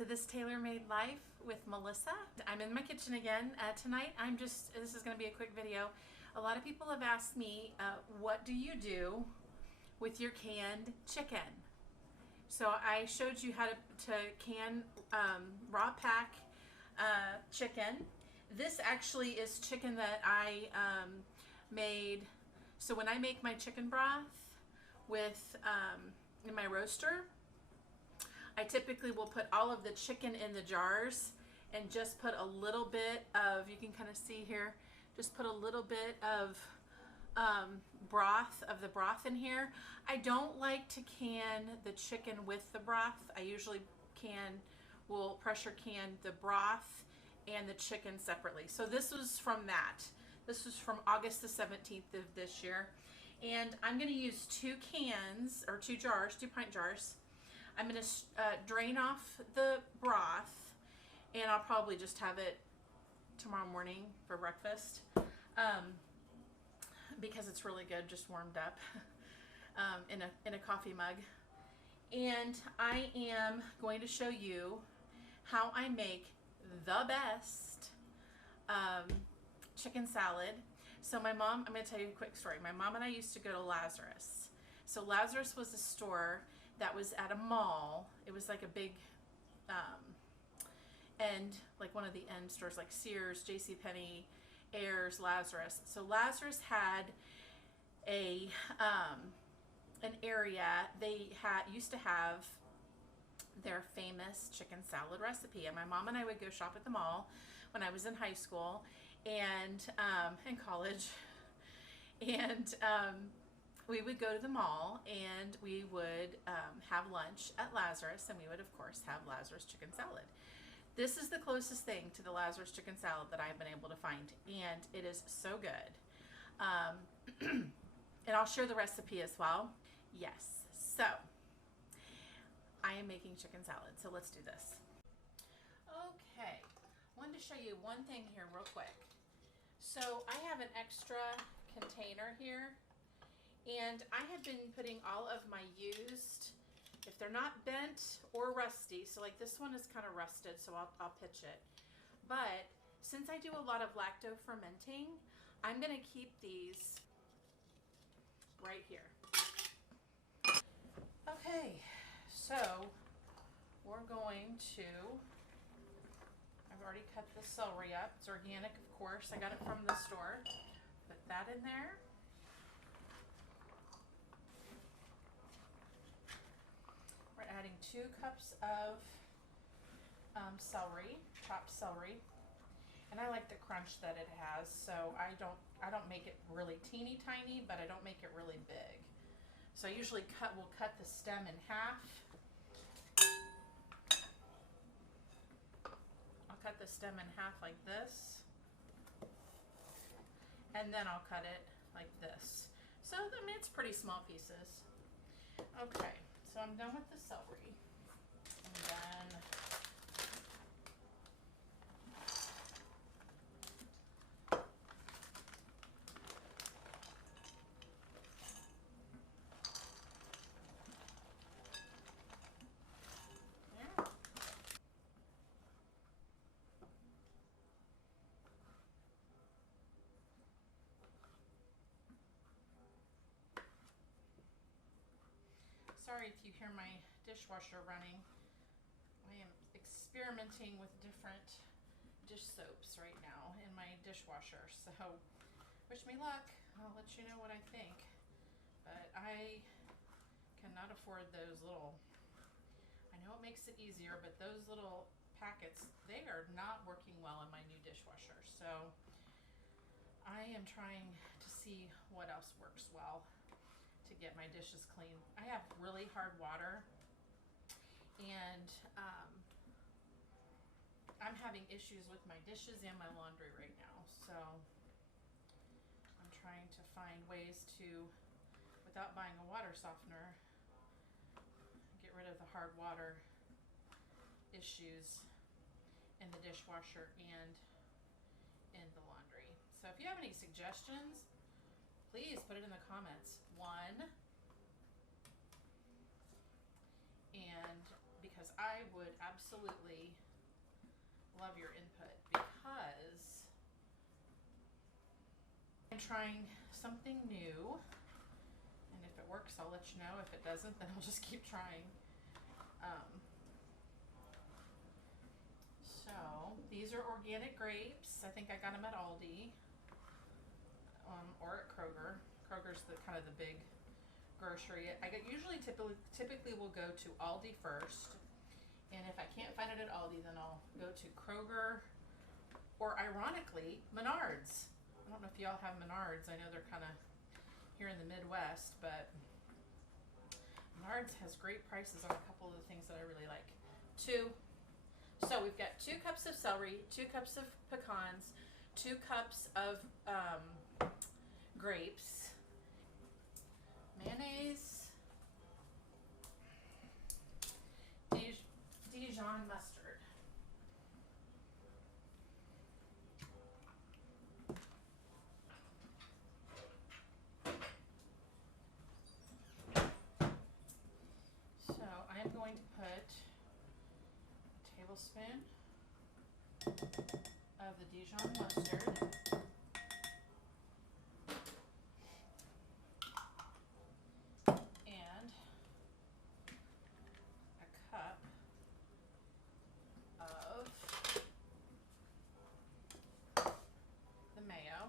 to This Tailor-Made Life with Melissa. I'm in my kitchen again. Tonight this is going to be a quick video. A lot of people have asked me, what do you do with your canned chicken? So I showed you how to can raw pack chicken. This actually is chicken that I made. So when I make my chicken broth with in my roaster, I typically will put all of the chicken in the jars and just put a little bit of, you can kind of see here, just put a little bit of broth in here. I don't like to can the chicken with the broth. I usually will pressure can the broth and the chicken separately. So this was from that. This was from August the 17th of this year. And I'm going to use 2 cans, or 2 jars, 2 pint jars. I'm going to drain off the broth, and I'll probably just have it tomorrow morning for breakfast because it's really good, just warmed up in a coffee mug. And I am going to show you how I make the best chicken salad. So my mom, I'm going to tell you a quick story. My mom and I used to go to Lazarus. So Lazarus was a store that was at a mall. It was like a big like one of the end stores, like Sears, JCPenney, Ayers, Lazarus. So Lazarus had an area. They used to have their famous chicken salad recipe, and my mom and I would go shop at the mall when I was in high school and in college, and we would go to the mall and we would have lunch at Lazarus, and we would of course have Lazarus chicken salad. This is the closest thing to the Lazarus chicken salad that I've been able to find, and it is so good. And I'll share the recipe as well. Yes, so I am making chicken salad, so let's do this. Okay, I wanted to show you one thing here real quick. So I have an extra container here, and I have been putting all of my used, if they're not bent or rusty, so like this one is kind of rusted, so I'll pitch it. But since I do a lot of lacto fermenting, I'm going to keep these right here. Okay, so we're going to, I've already cut the celery up. It's organic, of course. I got it from the store. Put that in there. We're adding 2 cups of celery, chopped celery. And I like the crunch that it has, so I don't make it really teeny tiny, but I don't make it really big. So I usually will cut the stem in half. I'll cut the stem in half like this, and then I'll cut it like this. So I mean, it's pretty small pieces. Okay, so I'm done with the celery. And then sorry if you hear my dishwasher running. I am experimenting with different dish soaps right now in my dishwasher, so wish me luck. I'll let you know what I think. But I cannot afford those little, I know it makes it easier, but those little packets, they are not working well in my new dishwasher. So I am trying to see what else works well to get my dishes clean. I have really hard water, and I'm having issues with my dishes and my laundry right now. So I'm trying to find ways to, without buying a water softener, get rid of the hard water issues in the dishwasher and in the laundry. So if you have any suggestions, please put it in the comments. One, and because I would absolutely love your input, because I'm trying something new, and if it works, I'll let you know. If it doesn't, then I'll just keep trying. So these are organic grapes. I think I got them at Aldi, or at Kroger. Kroger's the kind of the big grocery. Usually typically will go to Aldi first, and if I can't find it at Aldi, then I'll go to Kroger, or ironically, Menards. I don't know if y'all have Menards. I know they're kind of here in the Midwest, but Menards has great prices on a couple of the things that I really like. So we've got 2 cups of celery, 2 cups of pecans, 2 cups of grapes, mayonnaise, Dijon mustard. So I am going to put a tablespoon of the Dijon mustard, and a cup of the mayo.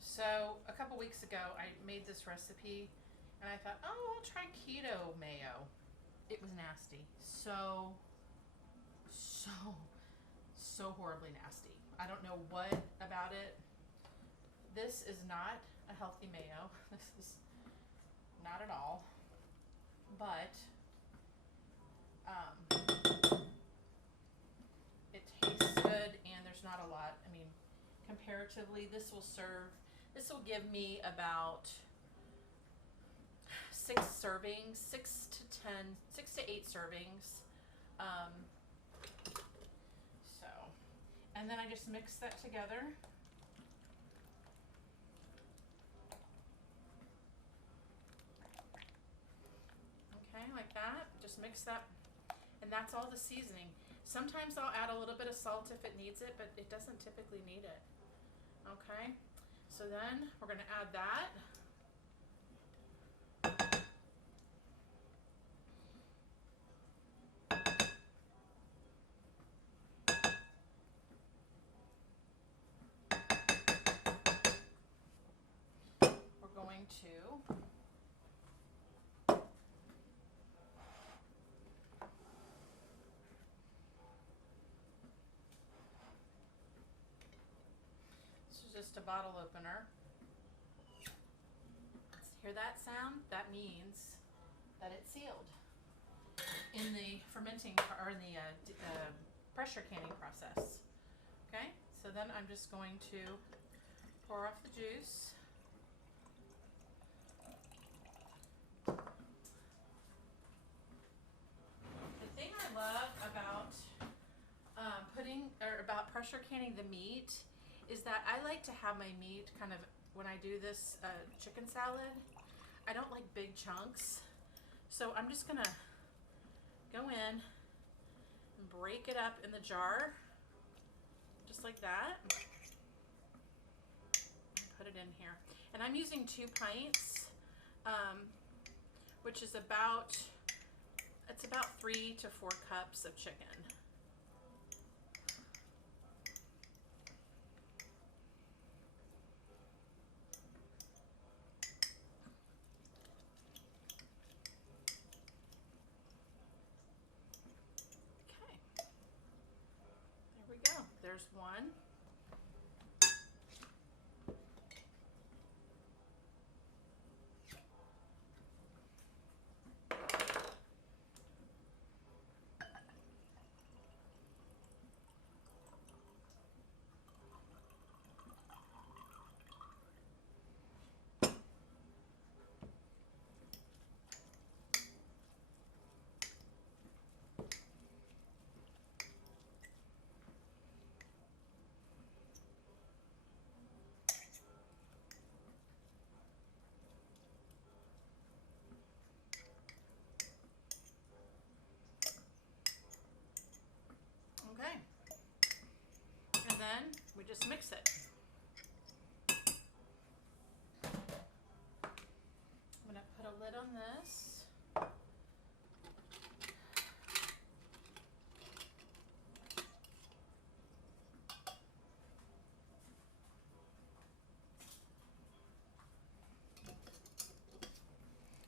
So a couple weeks ago I made this recipe and I thought, oh, I'll try keto mayo. It was nasty. So horribly nasty. I don't know what about it. This is not a healthy mayo. This is not at all. But it tastes good, and there's not a lot. I mean, comparatively, this will give me about 6 servings, 6 to 8 servings. And then I just mix that together. Okay, like that. Just mix that, and that's all the seasoning. Sometimes I'll add a little bit of salt if it needs it, but it doesn't typically need it. Okay, so then we're going to add that. We're going to just a bottle opener. Hear that sound? That means that it's sealed in the fermenting or in the pressure canning process. Okay, so then I'm just going to pour off the juice. The thing I love about about pressure canning the meat is that I like to have my meat kind of, when I do this chicken salad, I don't like big chunks. So I'm just gonna go in and break it up in the jar, just like that. Put it in here. And I'm using 2 pints, which is about 3 to 4 cups of chicken. There's one. we just mix it. I'm gonna put a lid on this.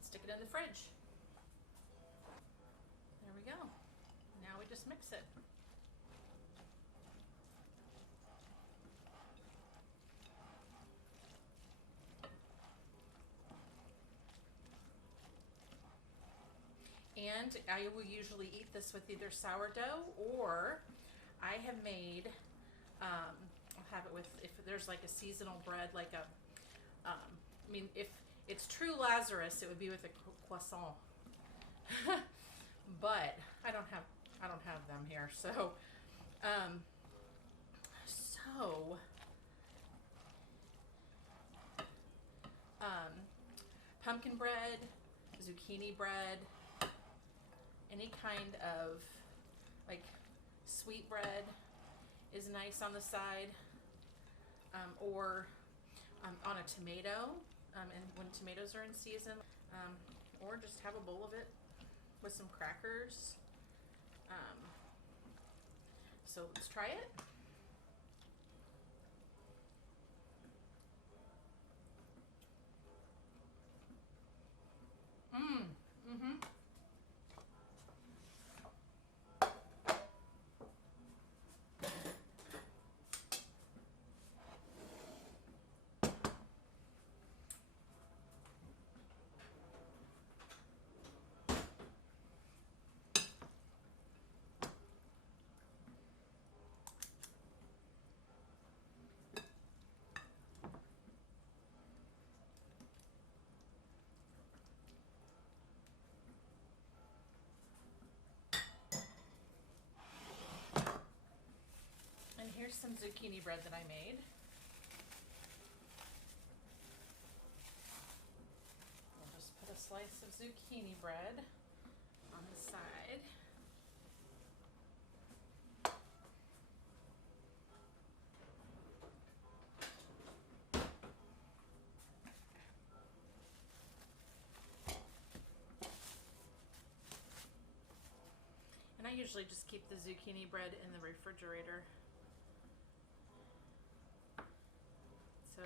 Stick it in the fridge. There we go. Now we just mix it. And I will usually eat this with either sourdough, or I have made, I'll have it with, if there's like a seasonal bread, like a, I mean, if it's true Lazarus, it would be with a croissant. But I don't have them here. So, pumpkin bread, zucchini bread, any kind of like sweet bread is nice on the side, or on a tomato, and when tomatoes are in season, or just have a bowl of it with some crackers. So let's try it. And here's some zucchini bread that I made. We'll just put a slice of zucchini bread on the side. And I usually just keep the zucchini bread in the refrigerator. So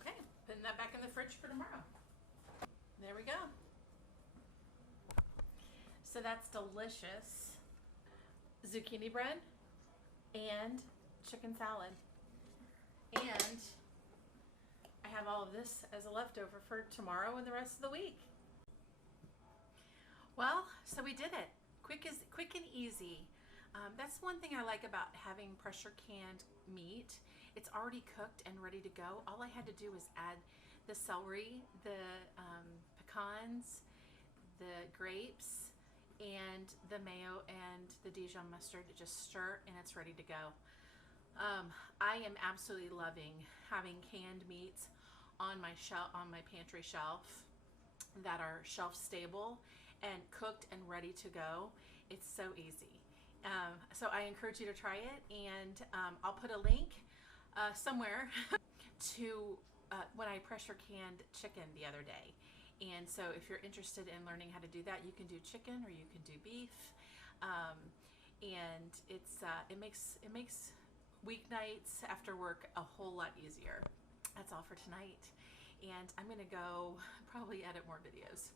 okay, putting that back in the fridge for tomorrow. There we go. So that's delicious zucchini bread and chicken salad. And I have all of this as a leftover for tomorrow and the rest of the week. Well, so we did it. Quick and easy. That's one thing I like about having pressure canned meat. It's already cooked and ready to go. All I had to do was add the celery, the pecans, the grapes, and the mayo and the Dijon mustard. Just stir and it's ready to go. I am absolutely loving having canned meats on my pantry shelf that are shelf stable and cooked and ready to go. It's so easy. So I encourage you to try it, and I'll put a link somewhere to when I pressure canned chicken the other day. And so if you're interested in learning how to do that, you can do chicken or you can do beef, and it makes weeknights after work a whole lot easier. That's all for tonight, and I'm gonna go probably edit more videos.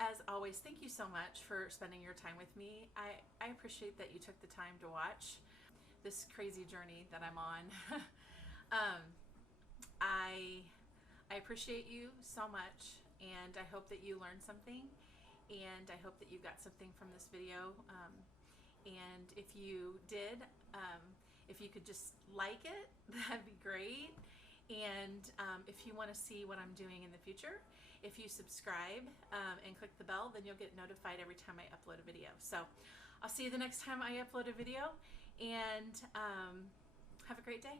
As always, thank you so much for spending your time with me. I appreciate that you took the time to watch this crazy journey that I'm on. I appreciate you so much, and I hope that you learned something, and I hope that you got something from this video. And if you did, if you could just like it, that'd be great. And if you want to see what I'm doing in the future, If you subscribe and click the bell, then you'll get notified every time I upload a video. So I'll see you the next time I upload a video, and have a great day.